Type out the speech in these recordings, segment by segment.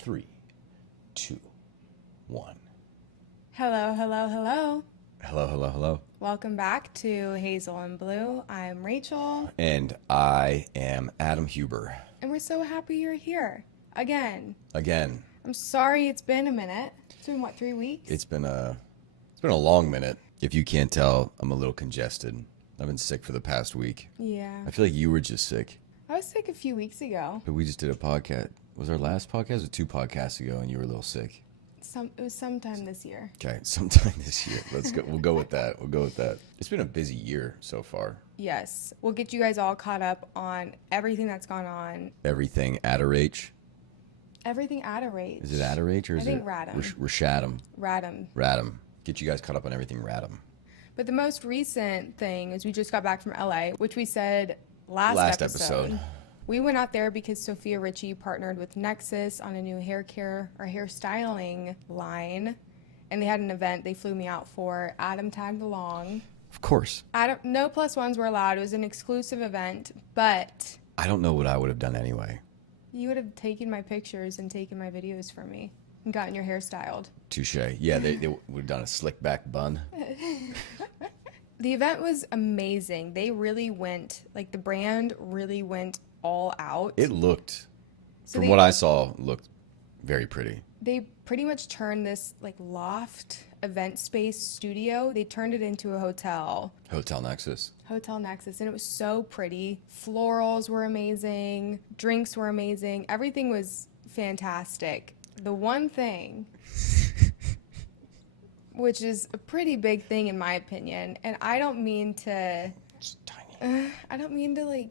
3, 2, 1. Hello, hello, hello. Hello, hello, hello. Welcome back to Hazel and Blue. I'm Rachel. And I am Adam Huber. And we're so happy you're here. Again. I'm sorry it's been a minute. It's been, 3 weeks? It's been a long minute. If you can't tell, I'm a little congested. I've been sick for the past week. Yeah. I feel like you were just sick. I was sick a few weeks ago. But we just did a podcast. Was our last podcast or 2 podcasts ago and you were a little sick? It was sometime this year. Okay, sometime this year. Let's go. We'll go with that. It's been a busy year so far. Yes. We'll get you guys all caught up on everything that's gone on. Everything Adorage. Everything Adorage. Is it Adorage or is it Radom. Rashadam? Radom. Get you guys caught up on everything Radom. But the most recent thing is we just got back from LA, which we said last episode. We went out there because Sophia Richie partnered with Nexus on a new hair care or hair styling line. And they had an event they flew me out for. Adam tagged along. Of course. No plus ones were allowed. It was an exclusive event, but I don't know what I would have done anyway. You would have taken my pictures and taken my videos from me and gotten your hair styled. Touche. Yeah, they would have done a slick back bun. The event was amazing. They really went, the brand really went all out. It looked, from what I saw, looked very pretty. They pretty much turned this loft event space studio. They turned it into a hotel. Hotel Nexus. And it was so pretty. Florals were amazing. Drinks were amazing. Everything was fantastic. The one thing, which is a pretty big thing in my opinion, and I don't mean to... It's tiny. I don't mean to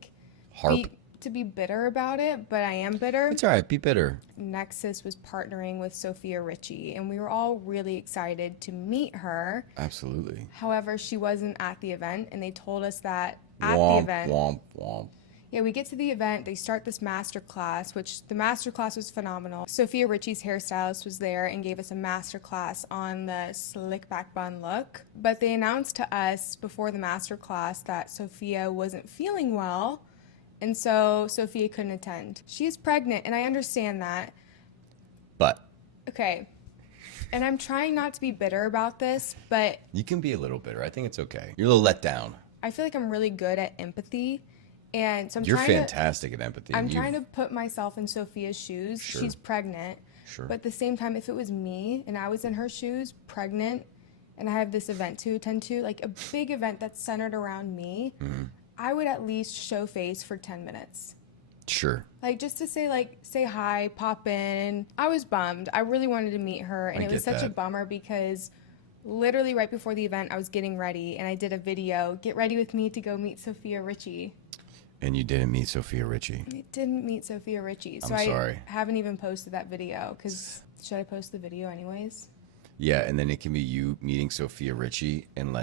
harp. To be bitter about it, but I am bitter. It's all right. Be bitter. Nexus was partnering with Sophia Richie, and we were all really excited to meet her. Absolutely. However, she wasn't at the event, and they told us that at the event... Womp, womp. Yeah, we get to the event, they start this master class, which the master class was phenomenal. Sophia Richie's hairstylist was there and gave us a master class on the slick back bun look. But they announced to us before the master class that Sophia wasn't feeling well, and so Sophia couldn't attend. She is pregnant, and I understand that. But. Okay. And I'm trying not to be bitter about this, but... You can be a little bitter. I think it's okay. You're a little let down. I feel like I'm really good at empathy. And so You're fantastic at empathy. I'm trying to put myself in Sophia's shoes. Sure. She's pregnant. Sure. But at the same time, if it was me and I was in her shoes, pregnant, and I have this event to attend to, a big event that's centered around me, I would at least show face for 10 minutes. Sure. Just to say hi, pop in. I was bummed. I really wanted to meet her, and it was such a bummer because literally right before the event, I was getting ready, and I did a video, get ready with me to go meet Sophia Richie. And you didn't meet Sophia Richie. I didn't meet Sophia Richie. So I'm sorry. I haven't even posted that video because should I post the video anyways? Yeah, and then it can be you meeting Sophia Richie and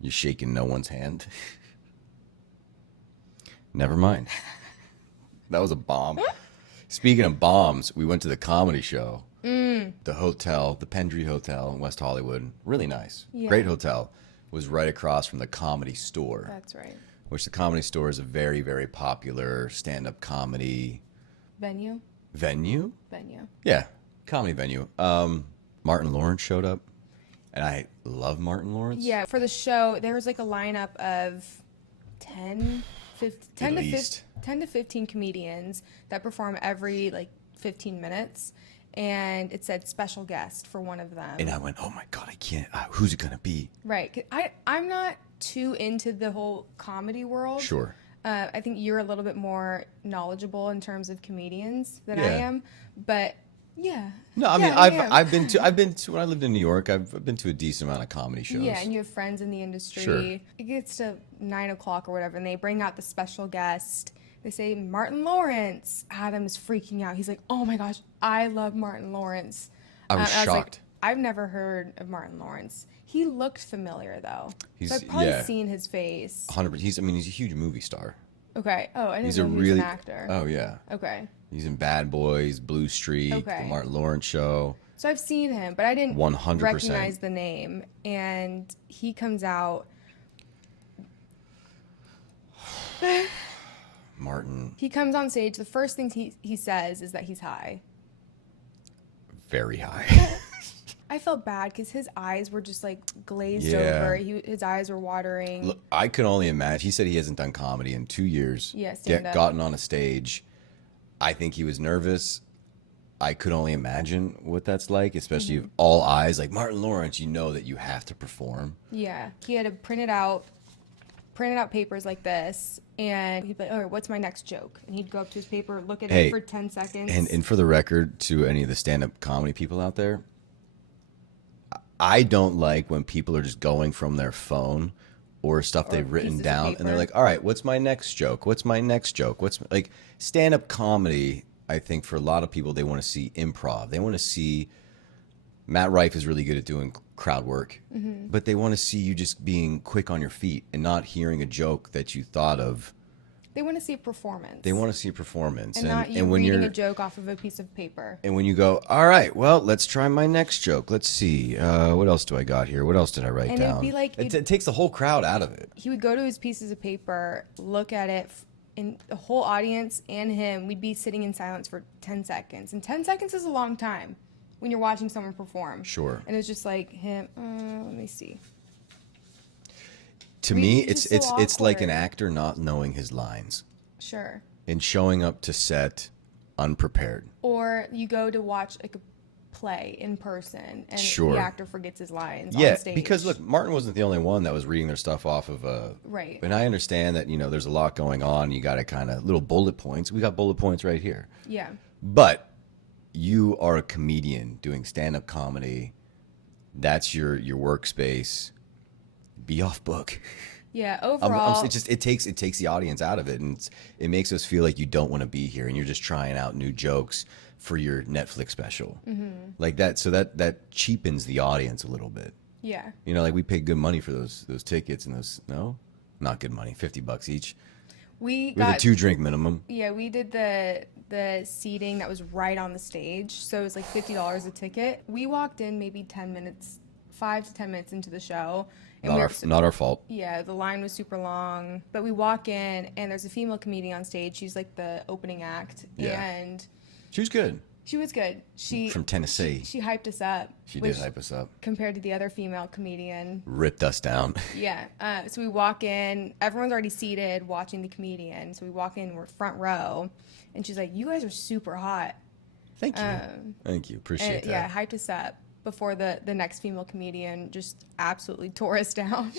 you're shaking no one's hand. Never mind. That was a bomb. Speaking of bombs, we went to the comedy show. The hotel, the Pendry Hotel in West Hollywood. Really nice. Yeah. Great hotel. Was right across from the Comedy Store. That's right. Which the Comedy Store is a very, very popular stand-up comedy... Venue? Venue? Venue. Yeah, comedy venue. Martin Lawrence showed up, and I love Martin Lawrence. Yeah, for the show, there was a lineup of 10 to 15 comedians that perform every 15 minutes, and it said special guest for one of them. And I went, oh my God, I can't, who's it gonna be? Right, 'cause I'm not too into the whole comedy world. Sure. I think you're a little bit more knowledgeable in terms of comedians than I am, but yeah. No, I mean I've been to when I lived in New York. I've been to a decent amount of comedy shows. Yeah, and you have friends in the industry. Sure. It gets to 9:00 or whatever, and they bring out the special guest. They say Martin Lawrence. Adam is freaking out. He's like, "Oh my gosh, I love Martin Lawrence." I was shocked. I've never heard of Martin Lawrence. He looked familiar though. So I've probably seen his face. 100%. He's a huge movie star. Okay. Oh, I didn't know he was an actor. Oh yeah. Okay. He's in Bad Boys, Blue Streak, The Martin Lawrence Show. So I've seen him, but I didn't 100%. recognize the name. And he comes out. Martin. He comes on stage. The first thing he says is that he's high. very high. I felt bad because his eyes were just like glazed Yeah. over. His eyes were watering. Look, I could only imagine. He said he hasn't done comedy in 2 years. Yeah, stand up. Gotten on a stage. I think he was nervous. I could only imagine what that's like, especially if all eyes, like Martin Lawrence, you know that you have to perform. Yeah, he had to printed out papers like this, and he'd be like, all right, what's my next joke? And he'd go up to his paper, look at it for 10 seconds. And for the record, to any of the stand-up comedy people out there, I don't like when people are just going from their phone or stuff they've written down, and they're like, all right, what's my next joke? What's my next joke? What's like stand-up comedy? I think for a lot of people, they want to see improv. They want to see Matt Rife is really good at doing crowd work, but they want to see you just being quick on your feet and not hearing a joke that you thought of. They want to see a performance. They want to see a performance. And not you when reading you're a joke off of a piece of paper. And when you go, all right, well, let's try my next joke. Let's see. What else do I got here? What else did I write down? And it'd be like... It takes the whole crowd out of it. He would go to his pieces of paper, look at it, and the whole audience and him, we'd be sitting in silence for 10 seconds. And 10 seconds is a long time when you're watching someone perform. Sure. And it was just like him, let me see. To me, it's like an actor not knowing his lines. Sure. And showing up to set unprepared. Or you go to watch like a play in person and Sure. the actor forgets his lines Yeah, on stage. because look, Martin wasn't the only one that was reading their stuff off of Right. And I understand that, there's a lot going on. You got to kind of little bullet points. We got bullet points right here. Yeah. But you are a comedian doing stand-up comedy. That's your workspace. Be off book. Yeah, overall, it takes the audience out of it, and it makes us feel like you don't want to be here, and you're just trying out new jokes for your Netflix special, like that. So that cheapens the audience a little bit. Yeah. Like we paid good money for those tickets, and not good money, $50 each. We With a got 2-drink minimum. Yeah, we did the seating that was right on the stage, so it was like $50 a ticket. We walked in maybe 5 to 10 minutes into the show. And not our fault. Yeah, the line was super long. But we walk in, and there's a female comedian on stage. She's like the opening act. Yeah. And She was good. she was good. She From Tennessee. She hyped us up. She did hype us up. Compared to the other female comedian. Ripped us down. Yeah. So we walk in. Everyone's already seated watching the comedian. So we walk in. We're front row. And she's like, you guys are super hot. Thank you. Thank you. Appreciate that. Yeah, hyped us up before the next female comedian just absolutely tore us down.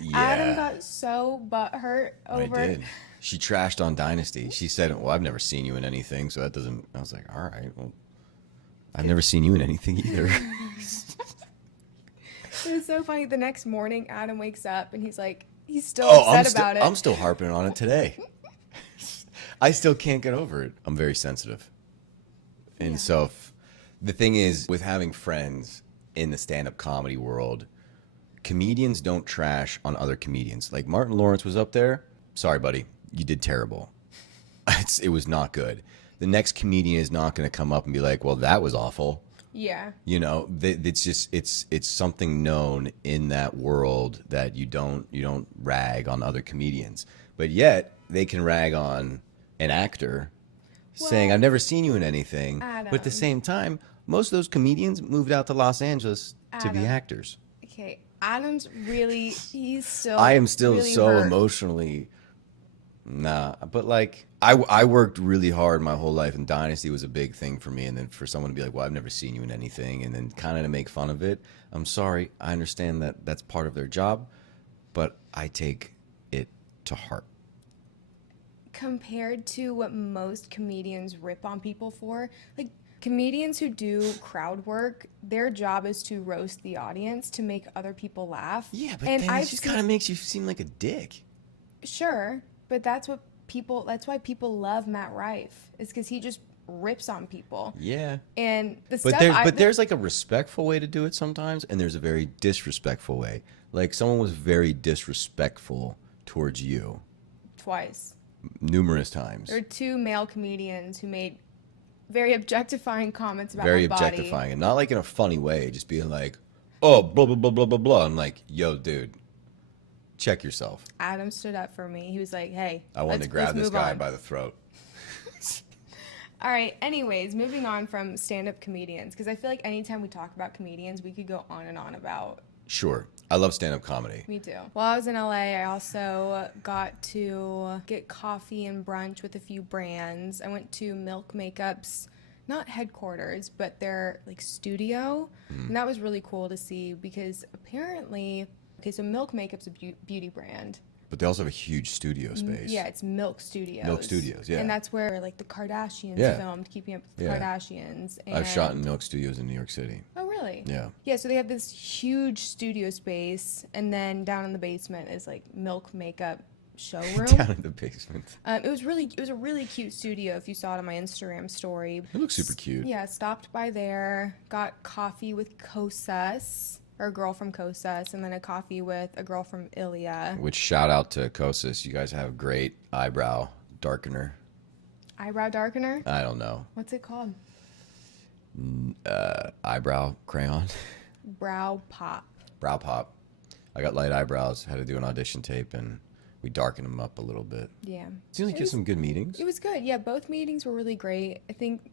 Yeah. Adam got so butthurt over I did. She trashed on Dynasty. She said, well, I've never seen you in anything, so that doesn't... I was like, all right, well, I've never seen you in anything either. It was so funny. The next morning, Adam wakes up, and he's like, he's still upset about it. I'm still harping on it today. I still can't get over it. I'm very sensitive. And so the thing is, with having friends in the stand-up comedy world, comedians don't trash on other comedians. Like Martin Lawrence was up there. Sorry, buddy. You did terrible. It was not good. The next comedian is not going to come up and be like, well, that was awful. Yeah. It's just it's something known in that world that you don't rag on other comedians. But yet they can rag on an actor saying, I've never seen you in anything. Adam. But at the same time, most of those comedians moved out to Los Angeles to be actors. Okay. Adam's really, he's still I am still really so hurt. emotionally but like I worked really hard my whole life, and Dynasty was a big thing for me, and then for someone to be like, well, I've never seen you in anything, and then kind of to make fun of it, I'm sorry. I understand that that's part of their job, but I take it to heart. Compared to what most comedians rip on people for, like comedians who do crowd work, their job is to roast the audience to make other people laugh. Yeah, but then it just kind of makes you seem like a dick. Sure, but that's why people love Matt Rife, is because he just rips on people. Yeah. And there's like a respectful way to do it sometimes, and there's a very disrespectful way. Like someone was very disrespectful towards you. Twice. Numerous times. There were 2 male comedians who made very objectifying comments about very my body. objectifying, and not like in a funny way, just being like, oh, blah, blah, blah, blah, blah, blah. I'm like, yo, dude, check yourself. Adam stood up for me. He was like, hey, I wanted to grab this move guy on. by the throat. All right. Anyways, moving on from stand-up comedians, because I feel like anytime we talk about comedians, we could go on and on about. Sure. I love stand-up comedy. Me too. While I was in LA, I also got to get coffee and brunch with a few brands. I went to Milk Makeup's, not headquarters, but their like studio. And that was really cool to see because apparently, okay, so Milk Makeup's a beauty brand. But they also have a huge studio space. Yeah, it's Milk Studios. Milk Studios, yeah. And that's where like the Kardashians filmed Keeping Up with the Kardashians. And I've shot in Milk Studios in New York City. Oh, really? Yeah. Yeah, so they have this huge studio space, and then down in the basement is like Milk Makeup showroom. Down in the basement. It was a really cute studio if you saw it on my Instagram story. It looks super cute. Yeah, stopped by there, got coffee with Kosas, or a girl from Kosas, and then a coffee with a girl from Ilya. Which, shout out to Kosas. You guys have a great eyebrow darkener. Eyebrow darkener? I don't know. What's it called? Eyebrow crayon. Brow pop. Brow pop. I got light eyebrows. Had to do an audition tape, and we darkened them up a little bit. Yeah. Seems like you had some good meetings. It was good. Yeah, both meetings were really great. I think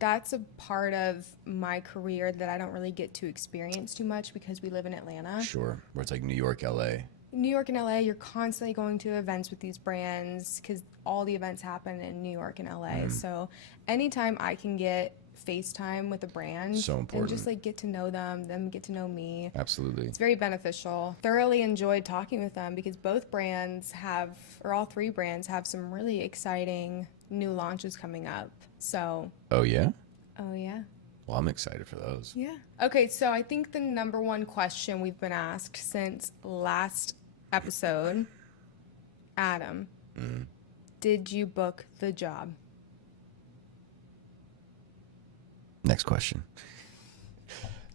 that's a part of my career that I don't really get to experience too much because we live in Atlanta. Sure. Where it's like New York, LA. New York and LA, you're constantly going to events with these brands because all the events happen in New York and LA. So anytime I can get FaceTime with a brand So important. and just like get to know them get to know me. Absolutely. It's very beneficial. Thoroughly enjoyed talking with them because both brands have, or all three brands have some really exciting new launches coming up. So. Oh, yeah? Oh, yeah. Well, I'm excited for those. Yeah. Okay, so I think the number one question we've been asked since last episode, Adam, did you book the job? Next question.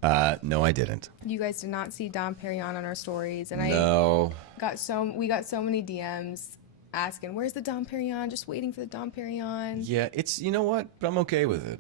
No, I didn't. You guys did not see Dom Perignon on our stories, and No. we got so many DMs asking, "Where's the Dom Perignon?" Just waiting for the Dom Perignon. Yeah, it's, you know what? But I'm okay with it.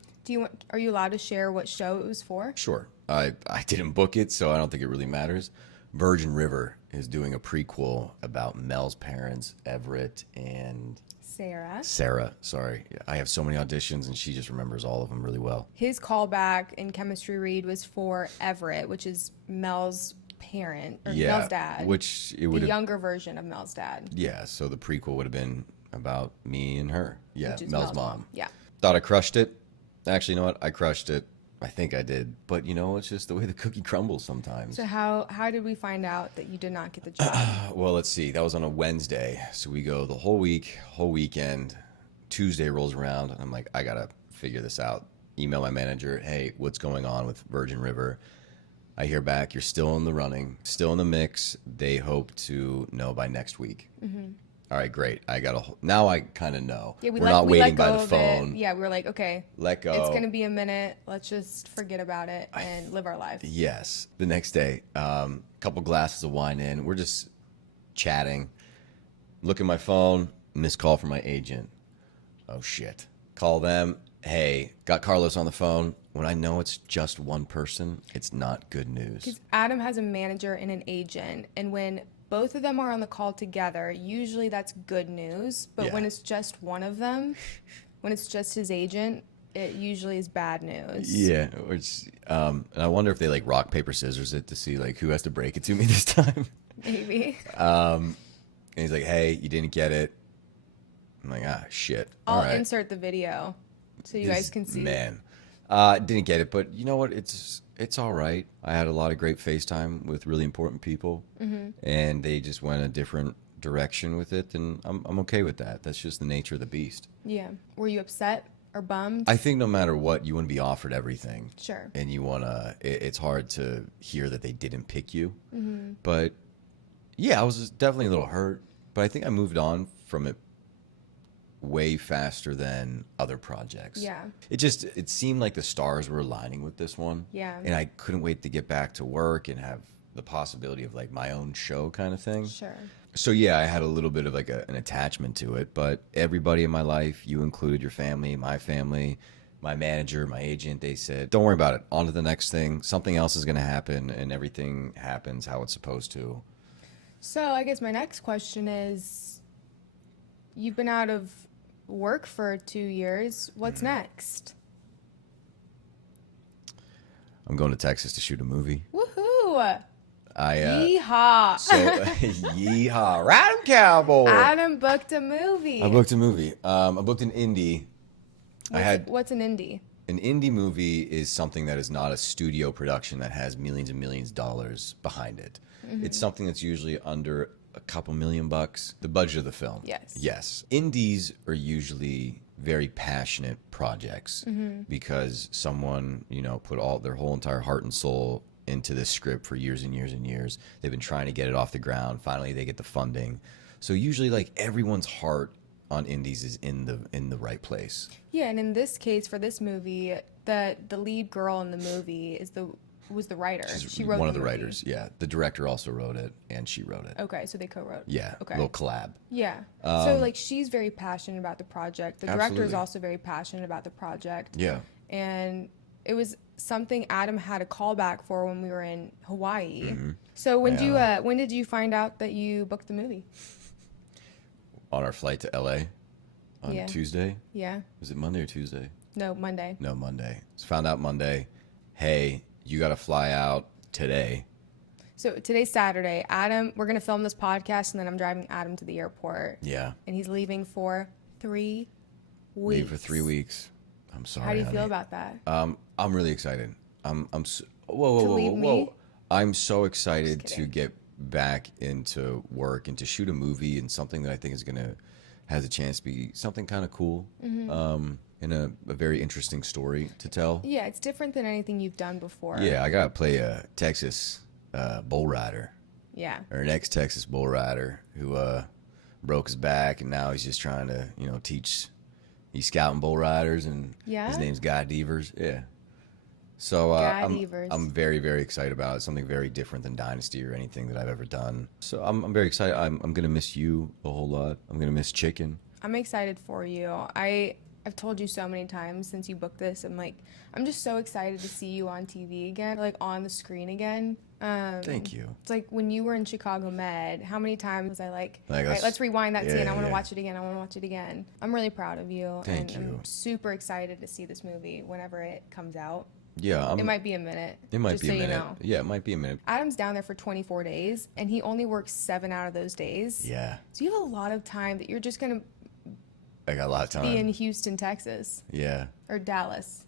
Are you allowed to share what show it was for? Sure. I didn't book it, so I don't think it really matters. Virgin River is doing a prequel about Mel's parents, Everett and Sarah. Sorry. I have so many auditions, and she just remembers all of them really well. His callback in chemistry read was for Everett, which is Mel's parent, or Mel's dad. Which it would the younger version of Mel's dad. Yeah, so the prequel would have been about me and her. Yeah, Which is Mel's mom. Yeah. Thought I crushed it. Actually, you know what? I crushed it. I think I did. But, you know, it's just the way the cookie crumbles sometimes. So how did we find out that you did not get the job? Well, let's see. That was on a Wednesday. So we go the whole week, whole weekend. Tuesday rolls around, and I'm like, I got to figure this out. Email my manager, hey, what's going on with Virgin River? I hear back, you're still in the running, still in the mix. They hope to know by next week. All right, great. Now I kind of know. Yeah, We're not waiting by the of phone. It. Yeah, we were like, okay, let go. It's going to be a minute. Let's just forget about it and live our life. Yes. The next day, couple glasses of wine in. We're just chatting. Look at my phone. Missed call from my agent. Oh, shit. Call them. Hey, got Carlos on the phone. When I know it's just one person, it's not good news. Because Adam has a manager and an agent, and when both of them are on the call together, usually that's good news. But when it's just one of them, when it's just his agent, it usually is bad news. Yeah. And I wonder if they like rock, paper, scissors it to see like who has to break it to me this time. Maybe. And he's like, hey, you didn't get it. I'm like, shit. I'll All right. insert the video so you guys can see. Man. Didn't get it, but you know what? It's all right. I had a lot of great FaceTime with really important people, and they just went a different direction with it, and I'm okay with that. That's just the nature of the beast. Yeah. Were you upset or bummed? I think no matter what, you want to be offered everything. Sure. And you want to, it's hard to hear that they didn't pick you. But yeah, I was definitely a little hurt, but I think I moved on from it way faster than other projects. Yeah. It seemed like the stars were aligning with this one. Yeah. And I couldn't wait to get back to work and have the possibility of like my own show kind of thing. Sure. So yeah, I had a little bit of like an attachment to it, but everybody in my life, you included, your family, my manager, my agent, they said, don't worry about it. On to the next thing. Something else is going to happen, and everything happens how it's supposed to. So I guess my next question is, you've been out of work for 2 years. What's next? I'm going to Texas to shoot a movie. Woohoo! Yeehaw! So, Yeehaw! Ride 'em, cowboy! Adam booked a movie. I booked a movie. I booked an indie. What's an indie? An indie movie is something that is not a studio production that has millions and millions of dollars behind it. Mm-hmm. It's something that's usually under a couple $1,000,000, the budget of the film. Yes. Yes. Indies are usually very passionate projects because someone, put all their whole entire heart and soul into this script for years and years and years. They've been trying to get it off the ground. Finally, they get the funding. So usually, like, everyone's heart on indies is in the right place. Yeah, and in this case, for this movie, the lead girl in the movie was the writer. She wrote one of the movie. writers. Yeah, the director also wrote it, and she wrote it. Okay, so they co-wrote. Yeah, okay, little collab. Yeah, so like she's very passionate about the project. The director is also very passionate about the project. Yeah, and it was something Adam had a callback for when we were in Hawaii. Mm-hmm. So when did you find out that you booked the movie? On our flight to LA on Tuesday. Yeah. Was it Monday or Tuesday? No, Monday. No, Monday. So found out Monday. Hey, you got to fly out today. So today's Saturday. Adam, we're gonna film this podcast, and then I'm driving Adam to the airport. Yeah. And he's leaving for 3 weeks. Leave for 3 weeks. I'm sorry. How do you feel about that? I'm really excited. Whoa. I'm so excited to get back into work and to shoot a movie and something that I think has a chance to be something kind of cool, and a very interesting story to tell. Yeah, it's different than anything you've done before. Yeah, I gotta play a Texas bull rider. Yeah. Or an ex-Texas bull rider who broke his back, and now he's just trying to teach. He's scouting bull riders, and his name's Guy Devers. Yeah. So I'm very, very excited about it. Something very different than Dynasty or anything that I've ever done. So I'm very excited. I'm going to miss you a whole lot. I'm going to miss chicken. I'm excited for you. I've told you so many times since you booked this. I'm just so excited to see you on TV again, like on the screen again. Thank you. It's like when you were in Chicago Med, how many times was I like all right, let's rewind that scene. I want to watch it again. I want to watch it again. I'm really proud of you. Thank you. I'm super excited to see this movie whenever it comes out. Yeah. It might be a minute. It might be a minute. You know. Yeah, it might be a minute. Adam's down there for 24 days, and he only works 7 out of those days. Yeah. So you have a lot of time that you're just going to I got a lot of time. be in Houston, Texas. Yeah. Or Dallas,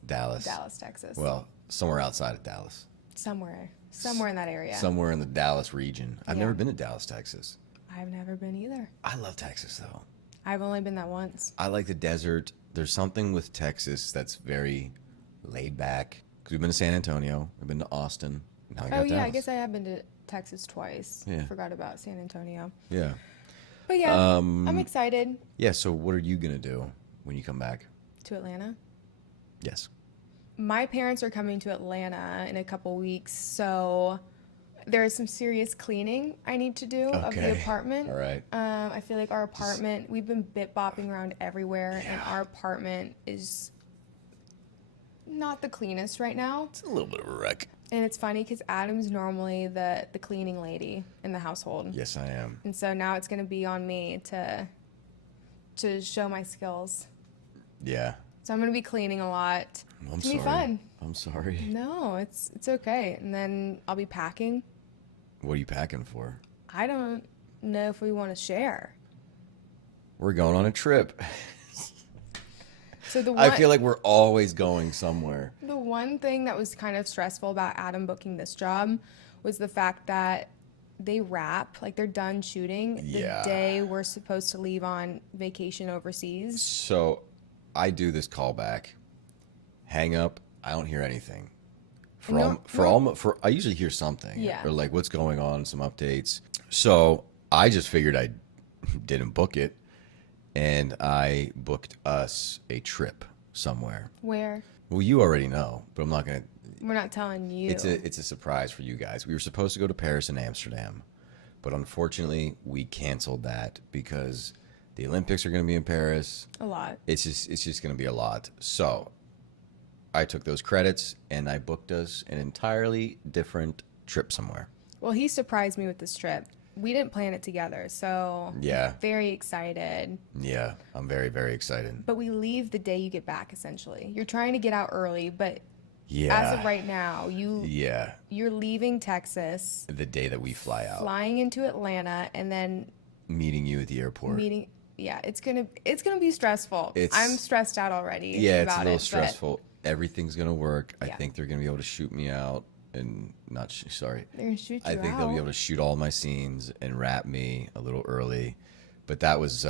Texas. Well, somewhere outside of Dallas. Somewhere in that area. Somewhere in the Dallas region. I've never been to Dallas, Texas. I've never been either. I love Texas, though. I've only been that once. I like the desert. There's something with Texas that's very laid back. Because we've been to San Antonio. We've been to Austin. Now I got Dallas. I guess I have been to Texas twice. Yeah. Forgot about San Antonio. Yeah. But yeah, I'm excited. Yeah, so what are you going to do when you come back? To Atlanta? Yes. My parents are coming to Atlanta in a couple weeks, so there is some serious cleaning I need to do of the apartment. All right. I feel like our apartment, we've been bit-bopping around everywhere, and our apartment is not the cleanest right now. It's a little bit of a wreck. And it's funny because Adam's normally the cleaning lady in the household. Yes, I am. And so now it's going to be on me to show my skills. Yeah. So I'm going to be cleaning a lot. I'm it's sorry. going to be fun. I'm sorry. No, it's okay. And then I'll be packing. What are you packing for? I don't know if we want to share. We're going on a trip. So I feel like we're always going somewhere. The one thing that was kind of stressful about Adam booking this job was the fact that they wrap, like they're done shooting the day we're supposed to leave on vacation overseas. So I do this callback, hang up, I don't hear anything. I usually hear something. Or like what's going on, some updates. So I just figured I didn't book it. And I booked us a trip somewhere. Where? Well, you already know, but I'm not going to. We're not telling you. It's a surprise for you guys. We were supposed to go to Paris and Amsterdam, but unfortunately we canceled that because the Olympics are going to be in Paris. A lot. It's just going to be a lot. So I took those credits and I booked us an entirely different trip somewhere. Well, he surprised me with this trip. we didn't plan it together, so Yeah. very excited. Yeah, I'm very, very excited. But we leave the day you get back, essentially. You're trying to get out early, but Yeah. as of right now, Yeah. you're leaving Texas, The day that we fly out. flying into Atlanta, and then Meeting you at the airport. meeting. Yeah, it's gonna be stressful. I'm stressed out already. Yeah, it's a about little it, stressful. Everything's gonna work. I Yeah. think they're gonna be able to shoot me out and not sorry. They're gonna shoot you I think out. they'll be able to shoot all my scenes and wrap me a little early, but that was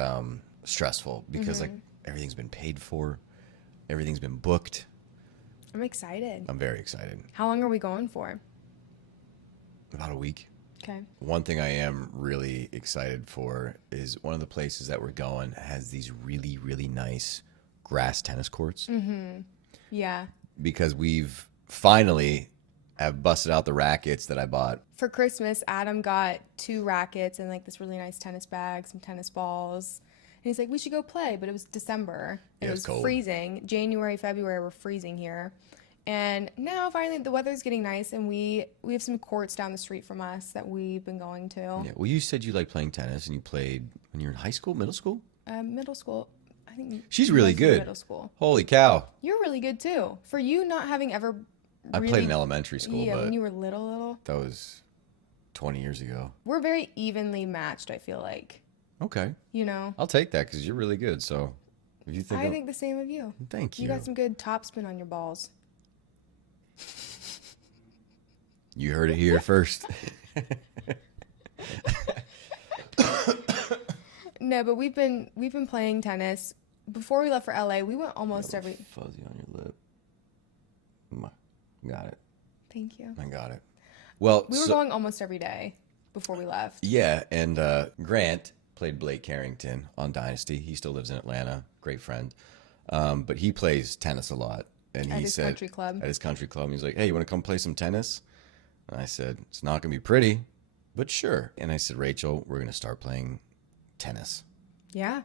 stressful because like everything's been paid for, everything's been booked. I'm excited. I'm very excited. How long are we going for? About a week. Okay. One thing I am really excited for is one of the places that we're going has these really, really nice grass tennis courts. Yeah. Because we've finally have busted out the rackets that I bought. For Christmas, Adam got 2 rackets and like this really nice tennis bag, some tennis balls. And he's like, we should go play. But it was December. Yeah, It it's was cold. freezing. January, February, we're freezing here. And now finally the weather's getting nice and we have some courts down the street from us that we've been going to. Yeah. Well, you said you like playing tennis and you played when you were in high school, middle school? Middle school. I think She's really mostly good. Middle school. Holy cow. You're really good too. For you not having ever I really, played in elementary school, yeah, but when you were little. that was 20 years ago. We're very evenly matched, I feel like. Okay. You know? I'll take that because you're really good. So if you think I think the same of you. thank you. You got some good topspin on your balls. You heard it here first. No, but we've been playing tennis. Before we left for LA, we went almost every. Fuzzy on your lip. Got it. Thank you. I got it. Well, We were going almost every day before we left. yeah, and Grant played Blake Carrington on Dynasty. He still lives in Atlanta. Great friend. But he plays tennis a lot. And At he his said country club. At his country club. He's like, hey, you want to come play some tennis? And I said, it's not going to be pretty, but sure. And I said, Rachel, we're going to start playing tennis. Yeah,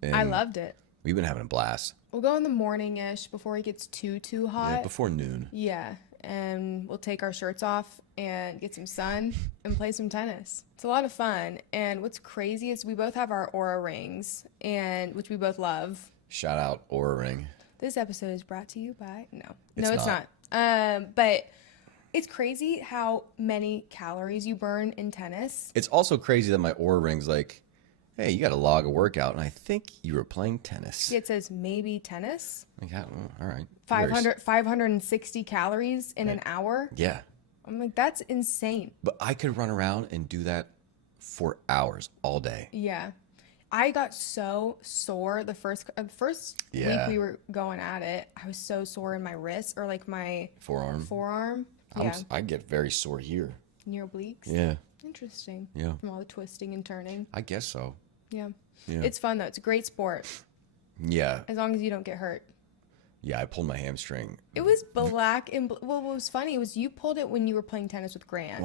And I loved it. We've been having a blast. We'll go in the morning-ish before it gets too hot. Yeah, before noon. Yeah, and we'll take our shirts off and get some sun and play some tennis. It's a lot of fun. And what's crazy is we both have our Aura rings, and which we both love. Shout out Aura Ring. This episode is brought to you by It's it's not. not. But it's crazy how many calories you burn in tennis. It's also crazy that my Aura Ring's like, hey, you got to log a workout. And I think you were playing tennis. It says maybe tennis. Like, all right. 560 calories in an hour. Yeah. I'm like, that's insane. But I could run around and do that for hours all day. Yeah. I got so sore the first week Yeah. we were going at it. I was so sore in my wrist or like my Forearm. Yeah. I get very sore here. Near obliques. Yeah. Interesting. Yeah. From all the twisting and turning. I guess so. Yeah. Yeah. It's fun though. It's a great sport Yeah. as long as you don't get hurt. Yeah. I pulled my hamstring. It was black and well, what was funny was you pulled it when you were playing tennis with Grant.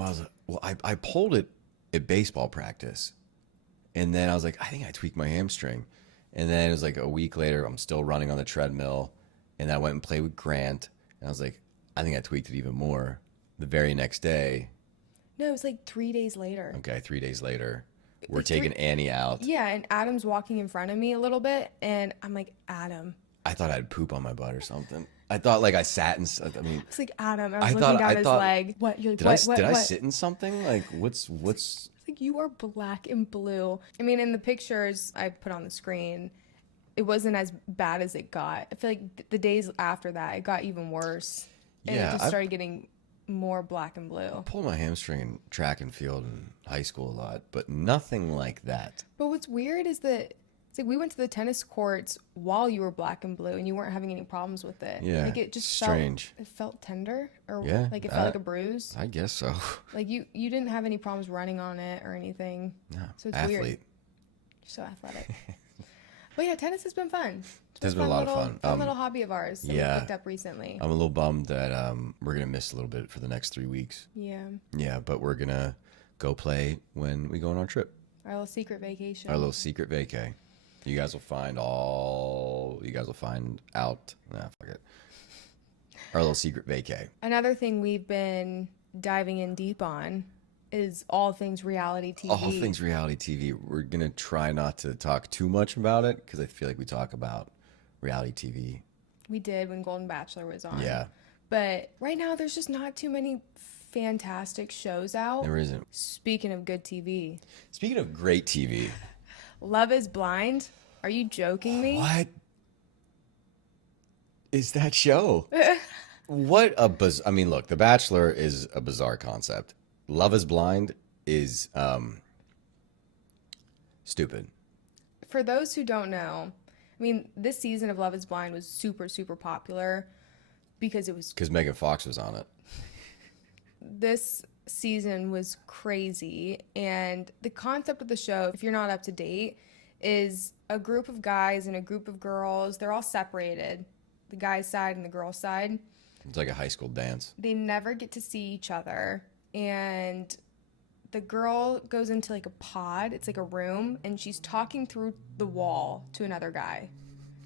I pulled it at baseball practice. And then I was like, I think I tweaked my hamstring. And then it was like a week later, I'm still running on the treadmill. And I went and played with Grant. And I was like, I think I tweaked it even more. The very next day, No, it was like 3 days later. okay, 3 days later, we're Like taking Annie out. Yeah, and Adam's walking in front of me a little bit, and I'm like, Adam. I thought I had poop on my butt or something. I thought like I sat and I mean, It's like Adam. I was I looking thought- down I his thought- leg. What? You're like, did I what? sit in something? Like what's It's like you are black and blue. I mean, in the pictures I put on the screen, it wasn't as bad as it got. I feel like the days after that, it got even worse. And Yeah, it just I've- started getting more black and blue. pulled my hamstring in track and field in high school a lot, but nothing like that. But what's weird is that it's like we went to the tennis courts while you were black and blue, and you weren't having any problems with it. Yeah, like it just strange. It felt tender, or Yeah, like it felt like a bruise. I guess so. Like you didn't have any problems running on it or anything. No, So it's athlete. weird. You're so athletic. But yeah, tennis has been fun. It's been a lot of fun. Fun little hobby of ours that yeah. we picked up recently. I'm a little bummed that we're gonna miss a little bit for the next 3 weeks. Yeah. Yeah, but we're gonna go play when we go on our trip. Our little secret vacation. Our little secret vacay. You guys will find out. Nah, fuck it. Our little secret vacay. Another thing we've been diving in deep on is all things reality TV. All things reality TV. We're going to try not to talk too much about it because I feel like we talk about reality TV. We did when Golden Bachelor was on. Yeah. But right now, there's just not too many fantastic shows out. There isn't. Speaking of good TV. Speaking of great TV. Love is Blind. Are you joking me? What is that show? What a I mean, look, The Bachelor is a bizarre concept. Love is Blind is stupid. For those who don't know, I mean, this season of Love is Blind was super, super popular because it was... Because Megan Fox was on it. This season was crazy, and the concept of the show, if you're not up to date, is a group of guys and a group of girls. They're all separated, the guy's side and the girl's side. It's like a high school dance. They never get to see each other, and the girl goes into like a pod. It's like a room, and she's talking through the wall to another guy.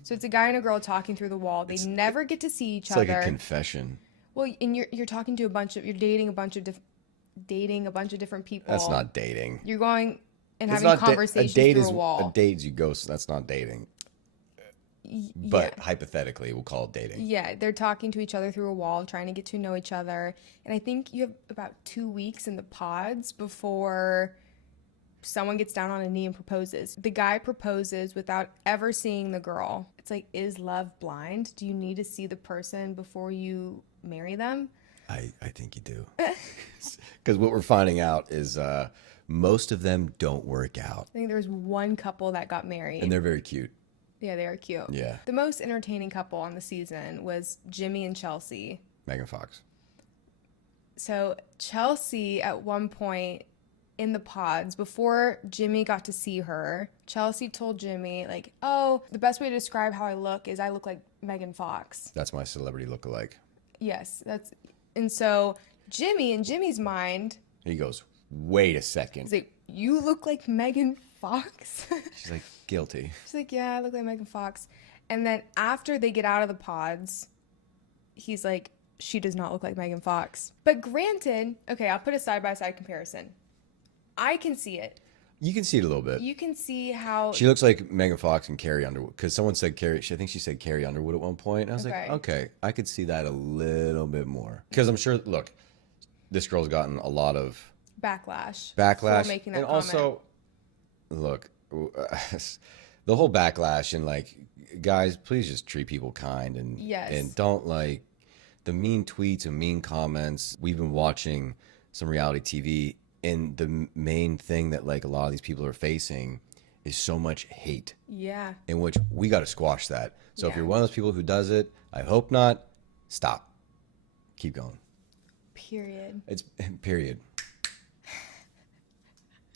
So it's a guy and a girl talking through the wall. They never get to see each other. It's like a confession. Well, and you're talking to you're dating a bunch of different people. That's not dating. You're going and having conversations through a wall. A date is you go. So that's not dating. But hypothetically, we'll call it dating. Yeah, they're talking to each other through a wall, trying to get to know each other. And I think you have about 2 weeks in the pods before someone gets down on a knee and proposes. The guy proposes without ever seeing the girl. It's like, is love blind? Do you need to see the person before you marry them? I think you do. Because what we're finding out is most of them don't work out. I think there's one couple that got married. And they're very cute. Yeah, they are cute. Yeah. The most entertaining couple on the season was Jimmy and Chelsea. Megan Fox. So Chelsea, at one point in the pods, before Jimmy got to see her, Chelsea told Jimmy, like, oh, the best way to describe how I look is I look like Megan Fox. That's my celebrity lookalike. Yes, and so Jimmy, in Jimmy's mind, he goes, wait a second. He's like, you look like Megan Fox? She's like, guilty. She's like, yeah, I look like Megan Fox. And then after they get out of the pods, he's like, she does not look like Megan Fox. But granted, okay, I'll put a side-by-side comparison. I can see it. You can see it a little bit. You can see how... She looks like Megan Fox and Carrie Underwood. Because someone said Carrie... I think she said Carrie Underwood at one point. And I was like, okay, I could see that a little bit more. Because I'm sure, look, this girl's gotten a lot of... Backlash. For making that and comment. Also, look, the whole backlash and, like, guys, please just treat people kind. And don't, like, the mean tweets and mean comments. We've been watching some reality TV... And the main thing that like a lot of these people are facing is so much hate. Yeah. In which we got to squash that. So if you're one of those people who does it, I hope not. Stop. Keep going. Period. It's period.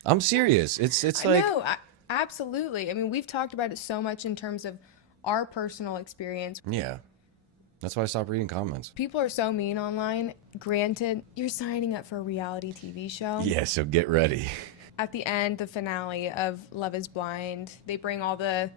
I'm serious. It's like no, absolutely. I mean, we've talked about it so much in terms of our personal experience. Yeah. That's why I stopped reading comments. People are so mean online. Granted, you're signing up for a reality TV show. Yeah, so get ready. At the end, the finale of Love is Blind, they bring all the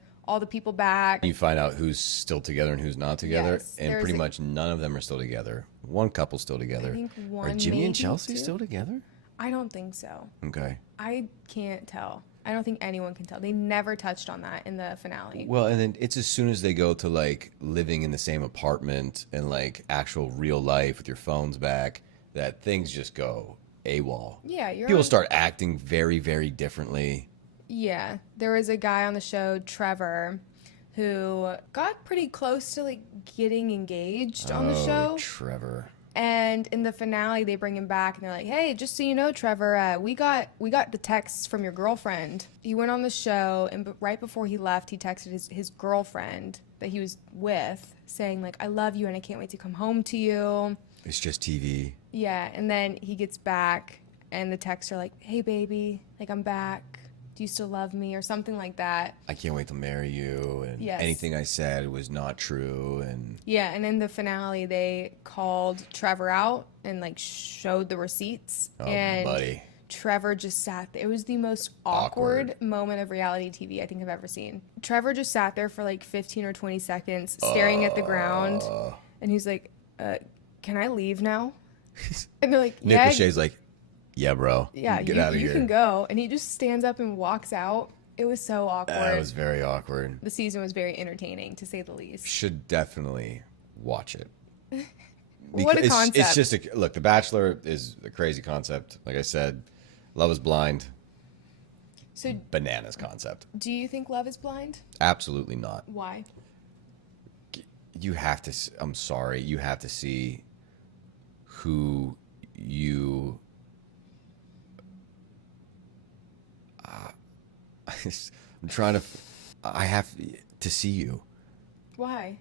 people back. You find out who's still together and who's not together, Yes, and pretty much none of them are still together. One couple's still together. I think one, Are Jimmy and maybe Chelsea two? still together? I don't think so. Okay. I can't tell. I don't think anyone can tell. They never touched on that in the finale. Well, and then it's as soon as they go to like living in the same apartment and like actual real life with your phones back, that things just go AWOL. Yeah, people start acting very, very differently. Yeah, there was a guy on the show, Trevor, who got pretty close to like getting engaged on the show. Trevor. And in the finale, they bring him back, and they're like, "Hey, just so you know, Trevor, we got the texts from your girlfriend. He went on the show, and right before he left, he texted his girlfriend that he was with, saying like, 'I love you, and I can't wait to come home to you.'" It's just TV. Yeah, and then he gets back, and the texts are like, "Hey, baby, like I'm back. Do you still love me?" or something like that. I can't wait to marry you, and Yes. anything I said was not true, and yeah, and in the finale, they called Trevor out and like showed the receipts. Oh, and buddy. Trevor just sat there. It was the most awkward moment of reality TV I think I've ever seen. Trevor just sat there for like 15 or 20 seconds, staring at the ground, and he's like, "Can I leave now?" And they're like, Nick "Yeah." Lachey's like, yeah, bro. Yeah, Get out of you here. can go. And he just stands up and walks out. It was so awkward. That was very awkward. The season was very entertaining, to say the least. Should definitely watch it. What a concept. It's just look, The Bachelor is a crazy concept. Like I said, Love is Blind. So, Bananas concept. do you think Love is Blind? Absolutely not. Why? You have to, I'm sorry, you have to see who you, I'm trying to, I have to see you. Why?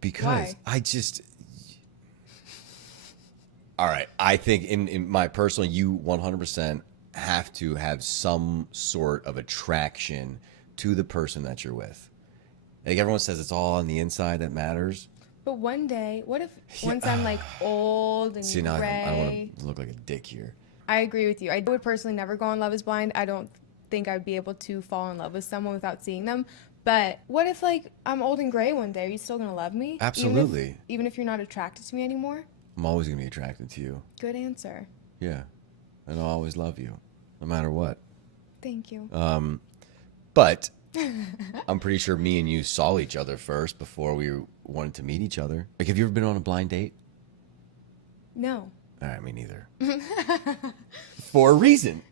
Because Why? All right, I think in my personal, you 100% have to have some sort of attraction to the person that you're with. Like everyone says, it's all on the inside that matters. But one day, what if once I'm like old and See, now gray? I don't want to look like a dick here. I agree with you. I would personally never go on Love is Blind. I don't think I'd be able to fall in love with someone without seeing them. But what if like I'm old and gray one day? Are you still gonna love me? Absolutely. Even if you're not attracted to me anymore? I'm always going to be attracted to you. Good answer. Yeah. And I'll always love you, no matter what. Thank you. But I'm pretty sure me and you saw each other first before we wanted to meet each other. Like, have you ever been on a blind date? No. All right, me neither. For a reason.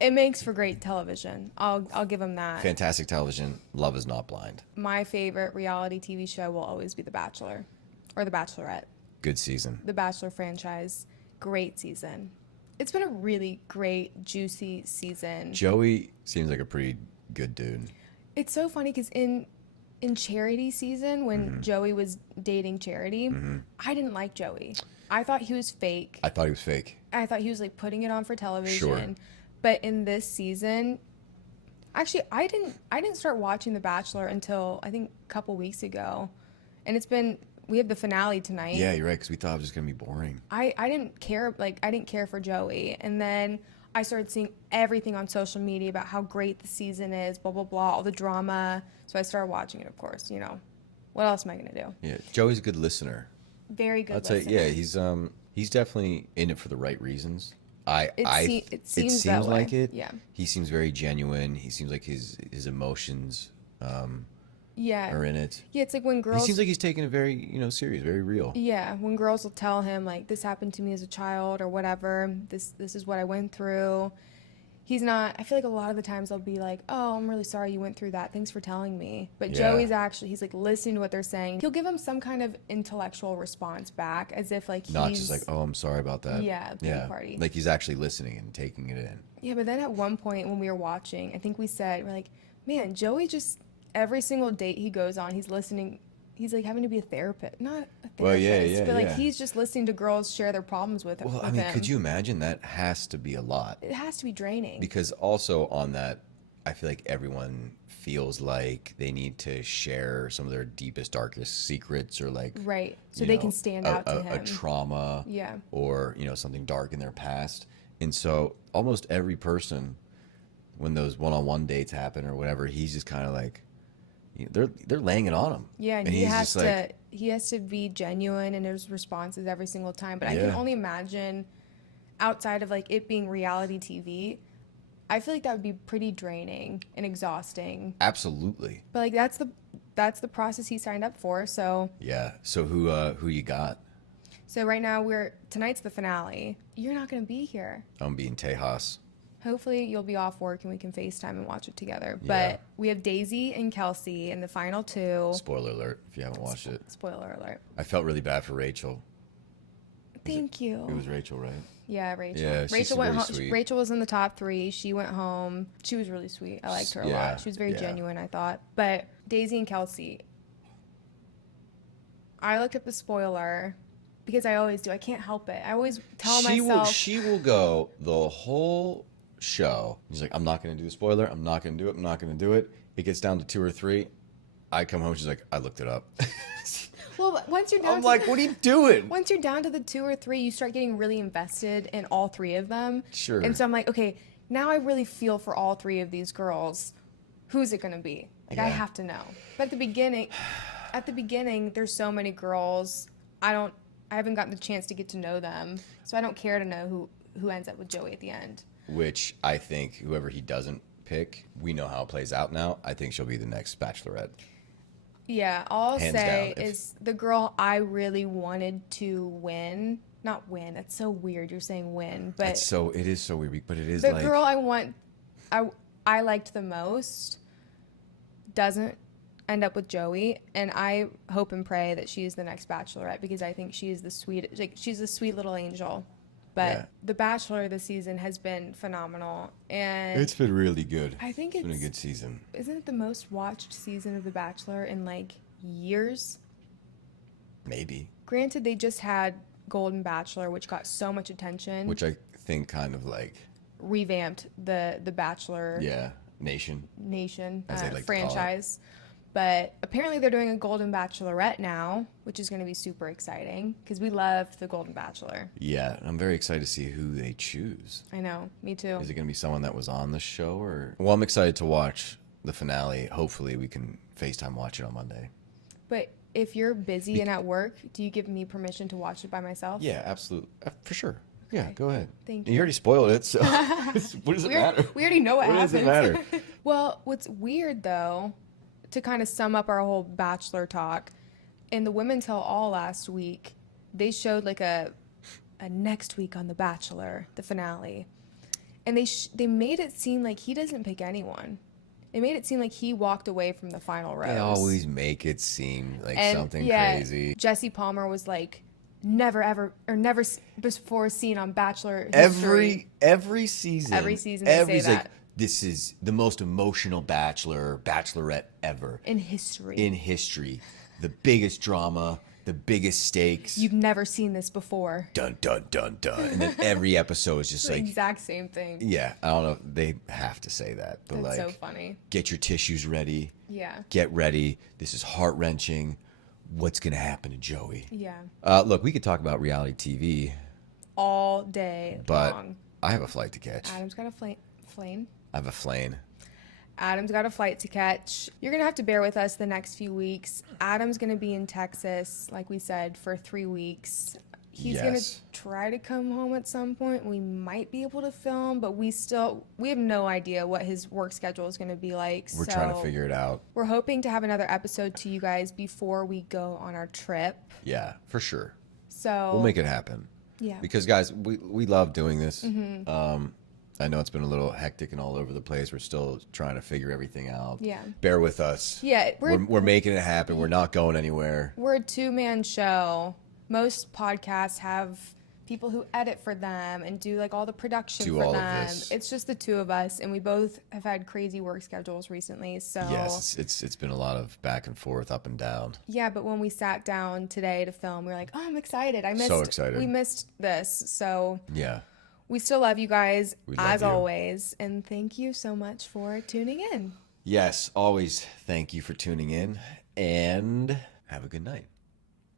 It makes for great television. I'll give them that. Fantastic television. Love is not blind. My favorite reality TV show will always be The Bachelor or The Bachelorette. Good season. The Bachelor franchise, great season. It's been a really great, juicy season. Joey seems like a pretty good dude. It's so funny because in Charity season, when Joey was dating Charity, I didn't like Joey. I thought he was fake. I thought he was fake. I thought he was like putting it on for television. Sure. But in this season, actually, I didn't start watching The Bachelor until I think a couple weeks ago, and we have the finale tonight. Yeah, you're right, because we thought it was just going to be boring. I didn't care, I didn't care for Joey. And then I started seeing everything on social media about how great the season is, blah, blah, blah, all the drama. So I started watching it, of course, you know. What else am I going to do? Yeah, Joey's a good listener. Very good I'll tell listener. you, yeah, he's definitely in it for the right reasons. It seems that way. like it. Yeah. He seems very genuine. He seems like his emotions Yeah. are in it. Yeah, it's like when girls... He seems like he's taking it very, serious, very real. Yeah, when girls will tell him, like, this happened to me as a child or whatever, this is what I went through. He's not... I feel like a lot of the times they'll be like, oh, I'm really sorry you went through that. Thanks for telling me. But Yeah. Joey's actually... He's, like, listening to what they're saying. He'll give them some kind of intellectual response back as if, like, Not just like, oh, I'm sorry about that. Yeah, pity party. Like he's actually listening and taking it in. Yeah, but then at one point when we were watching, I think we said, we're like, man, Joey just... Every single date he goes on, he's listening... He's like having to be a therapist, not a therapist, Well, yeah, but like yeah. he's just listening to girls share their problems with him. Well, I mean, could you imagine? That has to be a lot. It has to be draining. Because also on that, I feel like everyone feels like they need to share some of their deepest, darkest secrets, or like right, so they can stand out to him. A trauma, yeah, or something dark in their past. And so almost every person, when those one-on-one dates happen or whatever, he's just kind of like, they're laying it on him. Yeah, and he has to be genuine in his responses every single time. But I can only imagine, outside of like it being reality TV, I feel like that would be pretty draining and exhausting. Absolutely. But like that's the process he signed up for. So yeah. So who you got? So right now tonight's the finale. You're not gonna be here. I'm being Tejas. Hopefully you'll be off work and we can FaceTime and watch it together. Yeah. But we have Daisy and Kelsey in the final two. Spoiler alert if you haven't watched it. Spoiler alert. I felt really bad for Rachel. Thank you. It was Rachel, right? Yeah, Rachel. Yeah, she's Rachel went very home. sweet. Rachel was in the top 3. She went home. She was really sweet. I liked her a Yeah, lot. She was very yeah. genuine, I thought. But Daisy and Kelsey, I looked up the spoiler because I always do. I can't help it. I always tell myself. She will go the whole show. She's like, I'm not going to do the spoiler. I'm not going to do it. I'm not going to do it. It gets down to 2 or 3. I come home. She's like, I looked it up. Well, once you're down I'm like, what are you doing? Once you're down to the 2 or 3, you start getting really invested in all 3 of them. Sure. And so I'm like, okay, now I really feel for all 3 of these girls. Who's it going to be? Like, I Yeah. have to know. But at the beginning, there's so many girls. I haven't gotten the chance to get to know them. So I don't care to know who ends up with Joey at the end. Which I think whoever he doesn't pick, we know how it plays out now. I think she'll be the next Bachelorette. Yeah, all I'll Hands say down, is the girl I really wanted to win. Not win. It's so weird. You're saying win, but It is so weird, but it is the like girl I liked the most doesn't end up with Joey, and I hope and pray that she is the next Bachelorette because I think she is she's a sweet little angel. But Yeah. The Bachelor this season has been phenomenal, and it's been really good. I think it's been a good season. Isn't it the most watched season of The Bachelor in like years? Maybe. Granted, they just had Golden Bachelor, which got so much attention, Which I think kind of like revamped the Bachelor Nation. As they like to call it. franchise. But apparently they're doing a Golden Bachelorette now, which is going to be super exciting because we love the Golden Bachelor. Yeah, I'm very excited to see who they choose. I know, me too. Is it going to be someone that was on the show or? Well, I'm excited to watch the finale. Hopefully, we can FaceTime watch it on Monday. But if you're busy and at work, do you give me permission to watch it by myself? Yeah, absolutely, for sure. Yeah, Okay. go ahead. Thank You already spoiled it, so what does it matter? We already know what What happens. does it matter? Well, what's weird though, to kind of sum up our whole Bachelor talk, in the Women Tell All last week, they showed like a next week on The Bachelor, the finale, and they made it seem like he doesn't pick anyone. They made it seem like he walked away from the final rose. They always make it seem like something crazy. Jesse Palmer was like, never before seen on Bachelor history. Every season they say that. like, this is the most emotional bachelorette ever In history. The biggest drama, the biggest stakes. You've never seen this before. Dun dun dun dun. And then every episode is just The like, exact same thing. yeah, I don't know. They have to say that, but That's like, so funny. get your tissues ready. Yeah. Get ready. This is heart wrenching. What's gonna happen to Joey? Yeah. Look, we could talk about reality TV, All day but long. I have a flight to catch. Adam's got a flame. I have a flame. Adam's got a flight to catch. You're going to have to bear with us the next few weeks. Adam's going to be in Texas, like we said, for 3 weeks. He's going to try to come home at some point. We might be able to film, but we have no idea what his work schedule is going to be like. We're trying to figure it out. We're hoping to have another episode to you guys before we go on our trip. Yeah, for sure. So We'll make it happen. Yeah. Because, guys, we love doing this. I know it's been a little hectic and all over the place. We're still trying to figure everything out. Yeah. Bear with us. Yeah, We're making it happen. We're not going anywhere. We're a two-man show. Most podcasts have people who edit for them and do like all the production Do for all of them. this. It's just the two of us, and we both have had crazy work schedules recently. So Yes, it's been a lot of back and forth, up and down. yeah, but when we sat down today to film, we were like, "Oh, I'm excited! So excited. We missed this." So Yeah. we still love you guys We love as you. always, and thank you so much for tuning in. Yes, always thank you for tuning in, and have a good night.